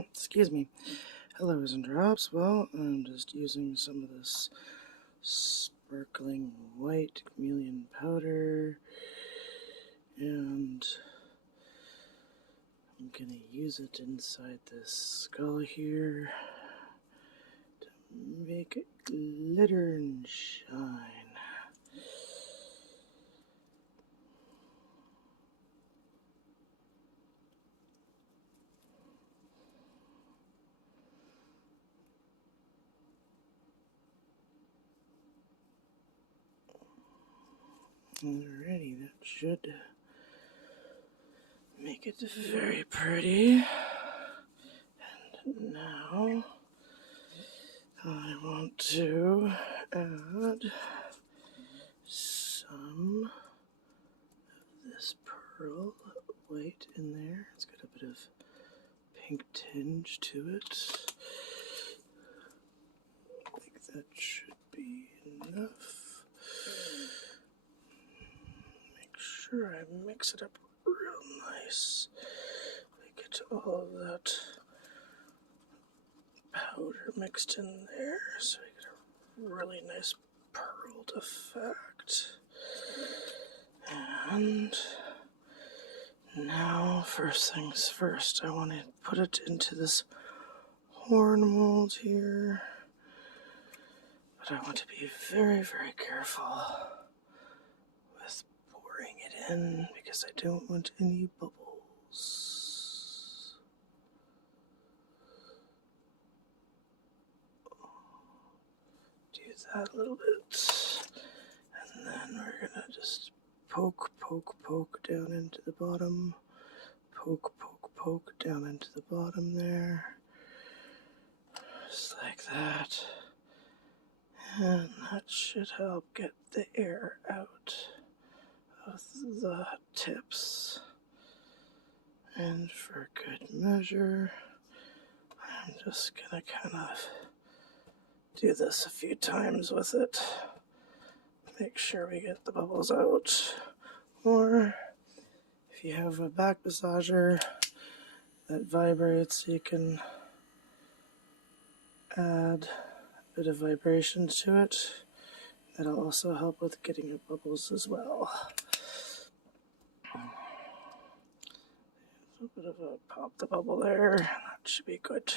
Excuse me. Hello, resin drops. Well, I'm just using some of this sparkling white chameleon powder, and I'm gonna use it inside this skull here to make it glitter and shine. Alrighty, that should make it very pretty. And now I want to add some of this pearl white in there. It's got a bit of pink tinge to it. I think that should be enough. Make sure I mix it up real nice. I get all of that powder mixed in there, so I get a really nice pearled effect. And now, first things first, I want to put it into this horn mold here. But I want to be very, very careful with pouring it in because I don't want any bubbles. Do that a little bit. And then we're going to just poke down into the bottom. Poke down into the bottom there. Just like that. And that should help get the air out of the tips. And for good measure, I'm just gonna kind of do this a few times with it. Make sure we get the bubbles out. Or if you have a back massager that vibrates, you can add a bit of vibration to it. That'll also help with getting your bubbles as well. A bit of a pop the bubble there. That should be good.